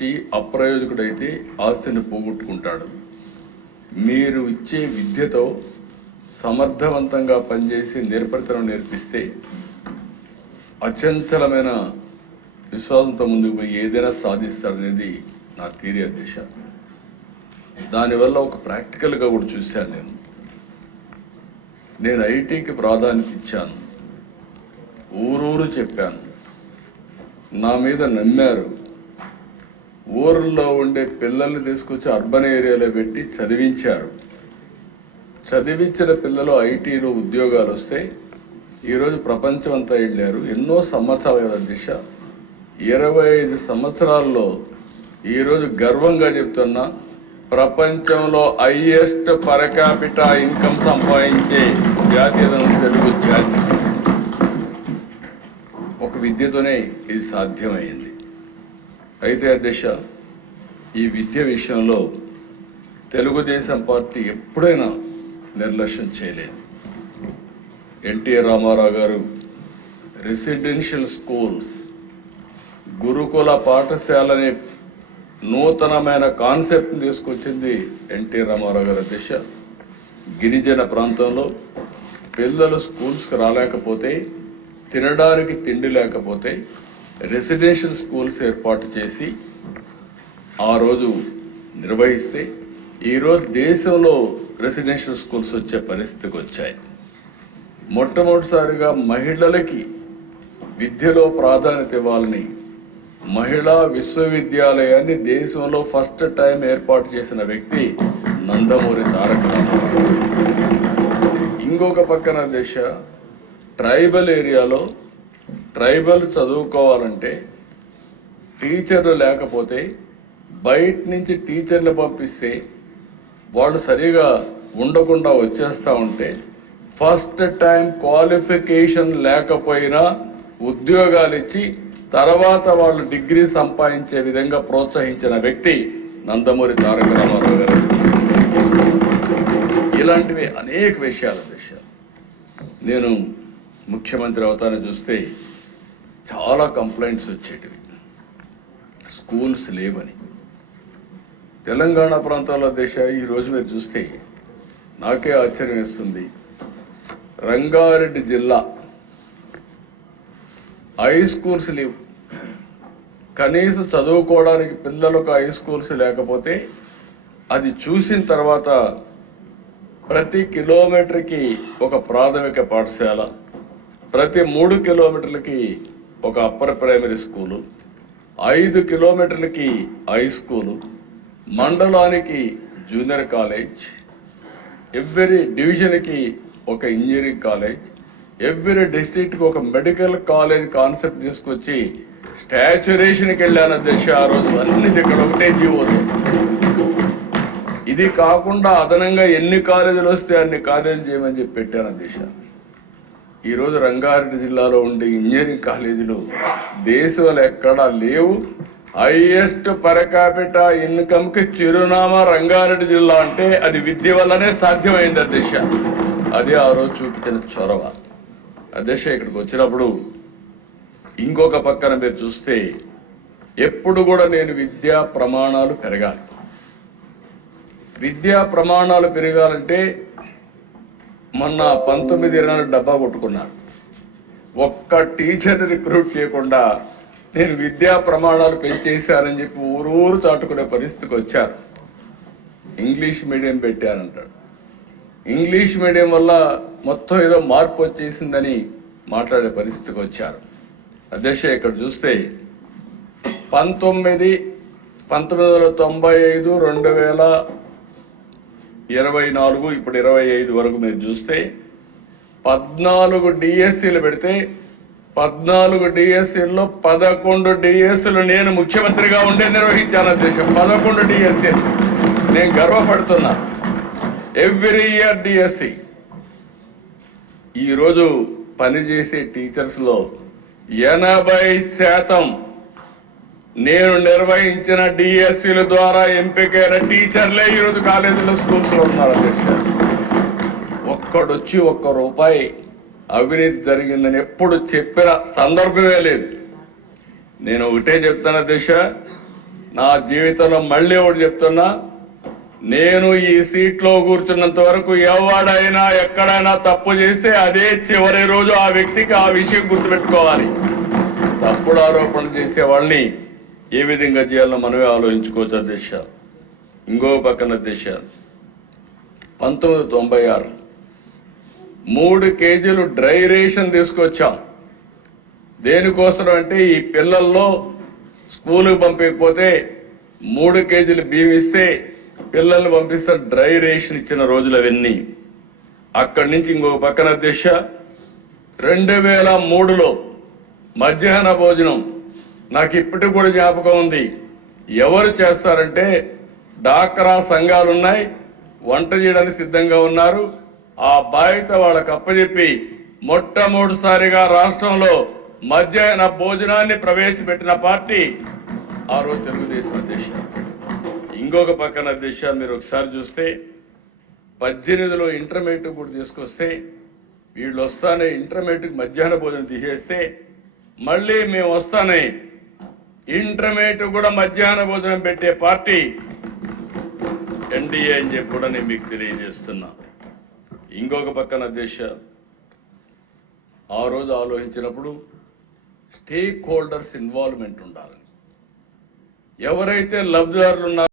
వచ్చి అప్రయోజకుడైతే ఆస్తిని పోగొట్టుకుంటాడు. మీరు ఇచ్చే విద్యతో సమర్థవంతంగా పనిచేసి నేర్పరితనం నేర్పిస్తే అచంచలమైన విశ్వాసంతో ముందుకు పోయి ఏదైనా సాధిస్తాడనేది నా థియరీ దిశ. దానివల్ల ఒక ప్రాక్టికల్గా కూడా చూశాను. నేను ఐటీకి ప్రాధాన్యత ఇచ్చాను, ఊరూరు చెప్పాను, నా మీద నమ్మారు. ఊర్లో ఉండే పిల్లల్ని తీసుకొచ్చి అర్బన్ ఏరియాలో పెట్టి చదివించారు. చదివించిన పిల్లలు ఐటీలో ఉద్యోగాలు వస్తే ఈరోజు ప్రపంచం అంతా వెళ్ళారు. ఎన్నో సంవత్సరాలు కదా దిశ, 25 సంవత్సరాల్లో ఈరోజు గర్వంగా చెప్తున్నా, ప్రపంచంలో హైయెస్ట్ పర్ క్యాపిటా ఇన్కమ్ సంపాదించే జాతీయ తెలుగు జాతి. ఒక విద్యతోనే ఇది సాధ్యమైంది. అయితే అధ్యక్ష, ఈ విద్య విషయంలో తెలుగుదేశం పార్టీ ఎప్పుడైనా నిర్లక్ష్యం చేయలేదు. ఎన్టీఆర్ రామారావు గారు రెసిడెన్షియల్ స్కూల్స్, గురుకుల పాఠశాలని నూతనమైన కాన్సెప్ట్ తీసుకొచ్చింది ఎన్టీఆర్ రామారావు గారి అధ్యక్ష. గిరిజన ప్రాంతంలో పిల్లలు స్కూల్స్కి రాలేకపోతే, తినడానికి తిండి లేకపోతే రెసిడెన్షియల్ స్కూల్స్ ఏర్పాటు చేసి ఆ రోజు నిర్వహిస్తే ఈరోజు దేశంలో రెసిడెన్షియల్ స్కూల్స్ వచ్చే పరిస్థితికి వచ్చాయి. మొట్టమొదటిసారిగా మహిళలకి విద్యలో ప్రాధాన్యత ఇవ్వాలని మహిళా విశ్వవిద్యాలయాన్ని దేశంలో ఫస్ట్ టైం ఏర్పాటు చేసిన వ్యక్తి నందమూరి తారక రామారావు. ఇంకొక పక్కన దేశ ట్రైబల్ ఏరియాలో ట్రైబల్ చదువుకోవాలంటే టీచర్లు లేకపోతే బయట నుంచి టీచర్లు పంపిస్తే వాళ్ళు సరిగా ఉండకుండా వచ్చేస్తూ ఉంటే ఫస్ట్ టైం క్వాలిఫికేషన్ లేకపోయినా ఉద్యోగాలు ఇచ్చి తర్వాత వాళ్ళు డిగ్రీ సంపాదించే విధంగా ప్రోత్సహించిన వ్యక్తి నందమూరి తారక రామారావు గారు. ఇలాంటివి అనేక విషయాల దిశ. నేను ముఖ్యమంత్రి అవుతానని చూస్తే చాలా కంప్లైంట్స్ వచ్చేటివి, స్కూల్స్ లేవని. తెలంగాణ ప్రాంతాల దిశ ఈరోజు మీరు చూస్తే నాకే ఆశ్చర్యం వేస్తుంది. రంగారెడ్డి జిల్లా హై స్కూల్స్ లేవు. కనీసం చదువుకోవడానికి పిల్లలకు హై స్కూల్స్ లేకపోతే అది చూసిన తర్వాత ప్రతి కిలోమీటర్కి ఒక ప్రాథమిక పాఠశాల, ప్రతి 3 కిలోమీటర్లకి ఒక అప్పర్ ప్రైమరీ స్కూలు, 5 కిలోమీటర్లకి హై స్కూలు, మండలానికి జూనియర్ కాలేజ్, ఎవ్రీ డివిజన్కి ఒక ఇంజనీరింగ్ కాలేజ్, ఎవ్రీ డిస్ట్రిక్ట్కి ఒక మెడికల్ కాలేజ్ కాన్సెప్ట్ తీసుకొచ్చి స్టాచ్యురేషన్కి వెళ్ళాను అధ్యక్ష. ఆ రోజు అన్ని ఇక్కడ ఒకటే జీవోలు. ఇది కాకుండా అదనంగా ఎన్ని కాలేజీలు వస్తే అన్ని కాలేజీలు చేయమని చెప్పి పెట్టాను అధ్యక్ష. ఈరోజు రంగారెడ్డి జిల్లాలో ఉండే ఇంజనీరింగ్ కాలేజీలు దేశంలో ఎక్కడా లేవు. హైయెస్ట్ పర్ క్యాపిటా ఇన్కమ్కి చిరునామా రంగారెడ్డి జిల్లా అంటే అది విద్య వల్లనే సాధ్యమైంది అధ్యక్ష. అదే ఆ రోజు చూపించిన చొరవ అధ్యక్ష. ఇక్కడికి వచ్చినప్పుడు ఇంకొక పక్కన మీరు చూస్తే ఎప్పుడు కూడా నేను విద్యా ప్రమాణాలు పెరగాలి, విద్యా ప్రమాణాలు పెరగాలంటే మొన్న 19-20 డబ్బా కొట్టుకున్నాను. ఒక్క టీచర్ని రిక్రూట్ చేయకుండా నేను విద్యా ప్రమాణాలు పెంచేశానని చెప్పి ఊరూరు చాటుకునే పరిస్థితికి వచ్చారు. ఇంగ్లీష్ మీడియం పెట్టానంటాడు. ఇంగ్లీష్ మీడియం వల్ల మొత్తం ఏదో మార్పు వచ్చేసిందని మాట్లాడే పరిస్థితికి వచ్చారు అధ్యక్ష. ఇక్కడ చూస్తే 1995, 2024 ఇప్పుడు 25 వరకు మీరు చూస్తే 14 డిఎస్సీలు పెడితే 14 డిఎస్సీల్లో 11 డిఎస్సీలు నేను ముఖ్యమంత్రిగా ఉండే నిర్వహించాను అధ్యక్ష. 11 డిఎస్సీలు నేను గర్వపడుతున్నా. Every year DSC. ఈరోజు పనిచేసే టీచర్స్లో 80% నేను నిర్వహించిన డిఎస్సీల ద్వారా ఎంపికైన టీచర్లే ఈరోజు కాలేజీలో స్కూల్స్లో ఉన్నారు అధ్యక్ష. ఒక్కడొచ్చి ₹1 అవినీతి జరిగిందని ఎప్పుడు చెప్పిన సందర్భమే లేదు. నేను ఒకటే చెప్తాను అధ్యక్ష, నా జీవితంలో మళ్ళీ ఒకటి చెప్తున్నా, నేను ఈ సీట్లో కూర్చున్నంత వరకు ఎవడైనా ఎక్కడైనా తప్పు చేస్తే అదే చివరి రోజు ఆ వ్యక్తికి ఆ విషయం గుర్తుపెట్టుకోవాలి. తప్పుడు ఆరోపణలు చేసే వాళ్ళని ఏ విధంగా చేయాలో మనమే ఆలోచించుకోవచ్చు. అధ్యక్ష, ఇంకో పక్కన అధ్యక్ష, 1996 3 కేజీలు డ్రై రేషన్ తీసుకొచ్చాం. దేనికోసం అంటే ఈ పిల్లల్లో స్కూలుకు పంపకపోతే 3 కేజీలు బియ్యం ఇస్తే పిల్లల్ని పంపిస్తే డ్రై రేషన్ ఇచ్చిన రోజులు అవన్నీ. అక్కడి నుంచి ఇంకొక పక్కన దిశ 2003లో మధ్యాహ్న భోజనం నాకు ఇప్పటికి కూడా జ్ఞాపకం ఉంది. ఎవరు చేస్తారంటే డాక్రా సంఘాలు ఉన్నాయి, వంట చేయడానికి సిద్ధంగా ఉన్నారు. ఆ బాధ్యత వాళ్ళకి అప్పచెప్పి మొట్టమొదటిసారిగా రాష్ట్రంలో మధ్యాహ్న భోజనాన్ని ప్రవేశపెట్టిన పార్టీ ఆ రోజు తెలుగుదేశం అధ్యక్ష. ఇంకొక పక్కన అధ్యక్ష, మీరు ఒకసారి చూస్తే 18లో ఇంటర్మీడియట్ కూడా తీసుకొస్తే వీళ్ళు వస్తానే ఇంటర్మీడియట్కి మధ్యాహ్న భోజనం తీసేస్తే మళ్ళీ మేము వస్తానే ఇంటర్మీడియట్ కూడా మధ్యాహ్న భోజనం పెట్టే పార్టీ ఎన్డీఏ అని చెప్పి కూడా నేను మీకు తెలియజేస్తున్నా. ఇంకొక పక్కన అధ్యక్ష, ఆ రోజు ఆలోచించినప్పుడు స్టేక్ హోల్డర్స్ ఇన్వాల్వ్మెంట్ ఉండాలి. ఎవరైతే లబ్ధిదారులు ఉన్నారో